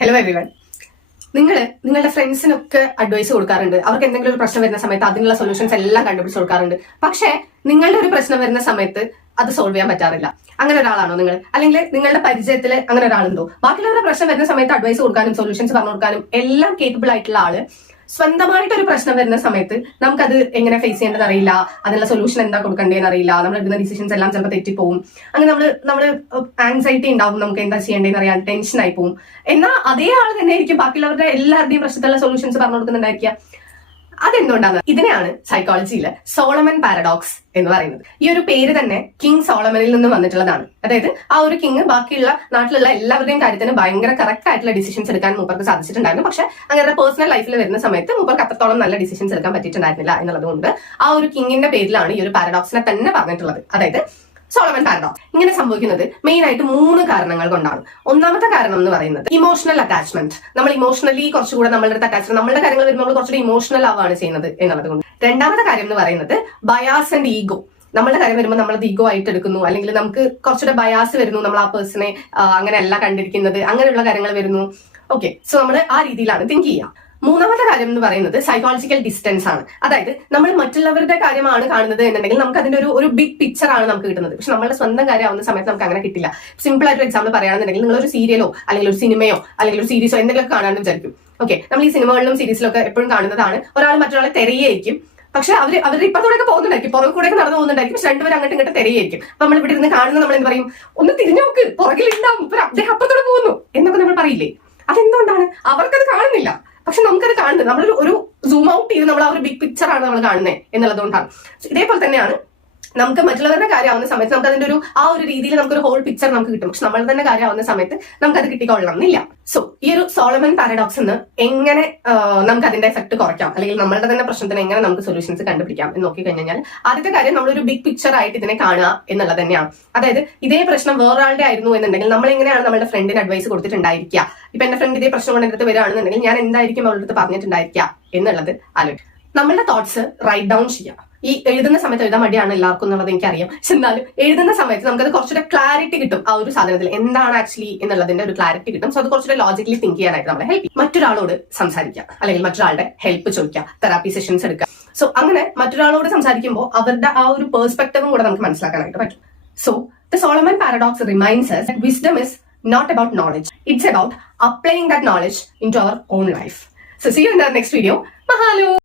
Hello everyone. നിങ്ങളുടെ ഫ്രണ്ട്സിനൊക്കെ advice കൊടുക്കാറുണ്ട്. അവർക്ക് എന്തെങ്കിലും ഒരു പ്രശ്നം വരുന്ന സമയത്ത് അതിനുള്ള സൊല്യൂഷൻസ് എല്ലാം കണ്ടുപിടിച്ച് കൊടുക്കാറുണ്ട്. പക്ഷേ നിങ്ങളുടെ ഒരു പ്രശ്നം വരുന്ന സമയത്ത് അത് സോൾവ് ചെയ്യാൻ പറ്റാറില്ല. അങ്ങനെ ഒരാളാണോ നിങ്ങൾ? അല്ലെങ്കിൽ നിങ്ങളുടെ പരിചയത്തിൽ അങ്ങനെ ഒരാളുണ്ടോ? ബാക്കിയുള്ളവരുടെ പ്രശ്നം വരുന്ന സമയത്ത് അഡ്വൈസ് കൊടുക്കാനും സൊല്യൂഷൻസ് പറഞ്ഞു കൊടുക്കാനും എല്ലാം കേപ്പബിൾ ആയിട്ടുള്ള ആള് സ്വന്തമായിട്ട് ഒരു പ്രശ്നം വരുന്ന സമയത്ത് നമുക്കത് എങ്ങനെ ഫേസ് ചെയ്യേണ്ടത് അറിയില്ല, അതിനുള്ള സൊല്യൂഷൻ എന്താ കൊടുക്കേണ്ടതെന്ന് അറിയില്ല, നമ്മൾ എടുക്കുന്ന ഡിസിഷൻസ് എല്ലാം ചിലപ്പോൾ തെറ്റിപ്പോവും. അങ്ങനെ നമ്മൾ ആൻസൈറ്റി ഉണ്ടാവും, നമുക്ക് എന്താ ചെയ്യേണ്ടതെന്ന് അറിയാൻ ടെൻഷൻ ആയി പോവും. എന്നാൽ അതേ ആൾ തന്നെ ആയിരിക്കും ബാക്കിയുള്ളവരുടെ എല്ലാവരുടെയും പ്രശ്നത്തിലുള്ള സൊല്യൂഷൻസ് പറഞ്ഞു കൊടുക്കുന്നുണ്ടായിരിക്കുക. അതെന്തുകൊണ്ടാണ്? ഇതിനെയാണ് സൈക്കോളജിയിൽ സോളമൻ പാരഡോക്സ് എന്ന് പറയുന്നത്. ഈ ഒരു പേര് തന്നെ കിങ് സോളമനിൽ നിന്ന് വന്നിട്ടുള്ളതാണ്. അതായത് ആ ഒരു കിങ് ബാക്കിയുള്ള നാട്ടിലുള്ള എല്ലാവരുടെയും കാര്യത്തിന് ഭയങ്കര കറക്റ്റ് ആയിട്ടുള്ള ഡിസിഷൻസ് എടുക്കാൻ മൂപ്പർക്ക് സാധിച്ചിട്ടുണ്ടായിരുന്നു. പക്ഷെ അങ്ങനെ പേഴ്സണൽ ലൈഫിൽ വരുന്ന സമയത്ത് മൂപ്പർക്ക് അത്രത്തോളം നല്ല ഡിസിഷൻസ് എടുക്കാൻ പറ്റിയിട്ടുണ്ടായിരുന്നില്ല എന്നുള്ളതുകൊണ്ട് ആ ഒരു കിങ്ങിന്റെ പേരിലാണ് ഈ ഒരു പാരഡോക്സിനെ തന്നെ പറഞ്ഞിട്ടുള്ളത്. അതായത് സോളമൻ പാരഡോക്സ്. ഇങ്ങനെ സംഭവിക്കുന്നത് മെയിൻ ആയിട്ട് 3 കാരണങ്ങൾ കൊണ്ടാണ്. ഒന്നാമത്തെ കാരണം എന്ന് പറയുന്നത് ഇമോഷണൽ അറ്റാച്ച്മെന്റ്. നമ്മൾ ഇമോഷണലി കുറച്ചുകൂടെ നമ്മളുടെ അടുത്ത് അറ്റാച്ച്മെന്റ്, നമ്മുടെ കാര്യങ്ങൾ വരുമ്പോൾ നമ്മൾ കുറച്ചുകൂടി ഇമോഷണൽ ആവാണ് ചെയ്യുന്നത് എന്നുള്ളത് കൊണ്ട്. രണ്ടാമത്തെ കാര്യം എന്ന് പറയുന്നത് ബയാസ് ആൻഡ് ഈഗോ. നമ്മുടെ കാര്യം വരുമ്പോൾ നമ്മളത് ഈഗോ ആയിട്ട് എടുക്കുന്നു, അല്ലെങ്കിൽ നമുക്ക് കുറച്ചുകൂടെ ബയാസ് വരുന്നു, നമ്മൾ ആ പേഴ്സണെ അങ്ങനെയല്ല കണ്ടിരിക്കുന്നത്, അങ്ങനെയുള്ള കാര്യങ്ങൾ വരുന്നു. ഓക്കെ, സോ നമ്മൾ ആ രീതിയിലാണ് തിങ്ക് ചെയ്യുക. മൂന്നാമത്തെ കാര്യം എന്ന് പറയുന്നത് സൈക്കോളജിക്കൽ ഡിസ്റ്റൻസ് ആണ്. അതായത് നമ്മൾ മറ്റുള്ളവരുടെ കാര്യമാണ് കാണുന്നത് എന്നുണ്ടെങ്കിൽ നമുക്ക് അതിന്റെ ഒരു ബിഗ് പിക്ചർ ആണ് നമുക്ക് കിട്ടുന്നത്. പക്ഷെ നമ്മുടെ സ്വന്തം കാര്യമാവുന്ന സമയത്ത് നമുക്ക് അങ്ങനെ കിട്ടില്ല. സിമ്പിൾ ആയിട്ട് എക്സാമ്പിൾ പറയുകയാണെന്നുണ്ടെങ്കിൽ നിങ്ങളൊരു സീരിയലോ അല്ലെങ്കിൽ ഒരു സിനിമയോ അല്ലെങ്കിൽ ഒരു സീരീസോ എന്തെങ്കിലും കാണാമെന്ന് വിചാരിക്കും. ഓക്കെ, നമ്മൾ ഈ സിനിമകളിലും സീരീസിലും ഒക്കെ എപ്പോഴും കാണുന്നതാണ് ഒരാൾ മറ്റൊരാളെ തിരയായിരിക്കും. പക്ഷെ അവർ ഇപ്പത്തോടെയൊക്കെ പോകുന്നുണ്ടായിരിക്കും, പുറകെ കൂടെ നടന്നു പോകുന്നുണ്ടായിരിക്കും. പക്ഷെ രണ്ടുപേരും അങ്ങോട്ട് ഇങ്ങോട്ട് തിരയായിരിക്കും. അപ്പൊ നമ്മൾ ഇവിടെ ഇരുന്ന് കാണുന്ന നമ്മൾ എന്ത് പറയും? ഒന്ന് തിരിഞ്ഞു നോക്ക്, പുറകിലുണ്ടാവും, അദ്ദേഹം അപ്പത്തോടെ പോകുന്നു എന്നൊക്കെ നമ്മൾ പറയില്ലേ? അതെന്തുകൊണ്ടാണ്? അവർക്കത് കാണുന്നില്ല, പക്ഷെ നമുക്കത് കാണുന്നത് നമ്മൾ ഒരു സൂം ഔട്ട് ചെയ്ത് നമ്മൾ ആ ഒരു ബിഗ് പിക്ചർ ആണ് നമ്മൾ കാണുന്നത് എന്നുള്ളതുകൊണ്ടാണ്. ഇതേപോലെ തന്നെയാണ് നമുക്ക് മറ്റുള്ളവരുടെ കാര്യമാവുന്ന സമയത്ത് നമുക്ക് അതിന്റെ ആ ഒരു രീതിയിൽ നമുക്കൊരു ഹോൾ പിക്ചർ നമുക്ക് കിട്ടും. പക്ഷെ നമ്മൾ തന്നെ കാര്യമാവുന്ന സമയത്ത് നമുക്കത് കിട്ടിക്കൊള്ളണം എന്നില്ല. സോ ഈ ഒരു സോളമൻ പാരഡോക്സ് എന്ന് എങ്ങനെ നമുക്ക് അതിന്റെ എഫക്ട് കുറയ്ക്കാം, അല്ലെങ്കിൽ നമ്മളുടെ തന്നെ പ്രശ്നത്തിന് എങ്ങനെ നമുക്ക് സൊല്യൂഷൻസ് കണ്ടുപിടിക്കാം എന്ന് നോക്കി കഴിഞ്ഞാൽ ആദ്യത്തെ കാര്യം നമ്മളൊരു ബിഗ് പിക്ചർ ആയിട്ട് ഇതിനെ കാണുക എന്നുള്ളത് തന്നെയാണ്. അതായത് ഇതേ പ്രശ്നം വേറൊരാളുടെ ആയിരുന്നു എന്നുണ്ടെങ്കിൽ നമ്മൾ എങ്ങനെയാണ് നമ്മുടെ ഫ്രണ്ടിന് അഡ്വൈസ് കൊടുത്തിട്ടുണ്ടായിരിക്കുക. ഇപ്പൊ എന്റെ ഫ്രണ്ട് ഇതേ പ്രശ്നം കൊണ്ട് എടുത്ത് വരികയാണെന്നുണ്ടെങ്കിൽ ഞാൻ എന്തായിരിക്കും അവരുടെ അടുത്ത് പറഞ്ഞിട്ടുണ്ടായിരിക്കുക എന്നുള്ളത് ആലോചിക്കും. നമ്മളുടെ തോട്ട്സ് റൈറ്റ് ഡൗൺ ചെയ്യാം. ഈ എഴുതുന്ന സമയത്ത് എഴുതാൻ മടിയാണ് എല്ലാവർക്കും എന്നുള്ളത് എനിക്കറിയാം. പക്ഷെ എന്നാലും എഴുതുന്ന സമയത്ത് നമുക്കത് കുറച്ചുകൂടെ ക്ലാരിറ്റി കിട്ടും. ആ ഒരു സാധനത്തിൽ എന്താണ് ആക്ച്വലി എന്നുള്ളതിന്റെ ഒരു ക്ലാരിറ്റി കിട്ടും. സോ അത് കുറച്ചുകൂടെ ലോജിക്കലി തിങ്ക് ചെയ്യാനായിട്ട് നമ്മളെ ഹെൽപ്പ് ചെയ്യും. മറ്റൊരാളോട് സംസാരിക്കുക, അല്ലെങ്കിൽ മറ്റൊരാളുടെ ഹെൽപ്പ് ചോദിക്കുക, തെറാപ്പി സെഷൻസ് എടുക്കുക. സോ അങ്ങനെ മറ്റൊരാളോട് സംസാരിക്കുമ്പോൾ അവരുടെ ആ ഒരു പെർസ്പെക്ടീവും കൂടെ നമുക്ക് മനസ്സിലാക്കാനായിട്ട് പറ്റും. So the Solomon paradox reminds us that wisdom is not about knowledge. It's about applying that knowledge into our own life. So see you in the next video. Mahalo!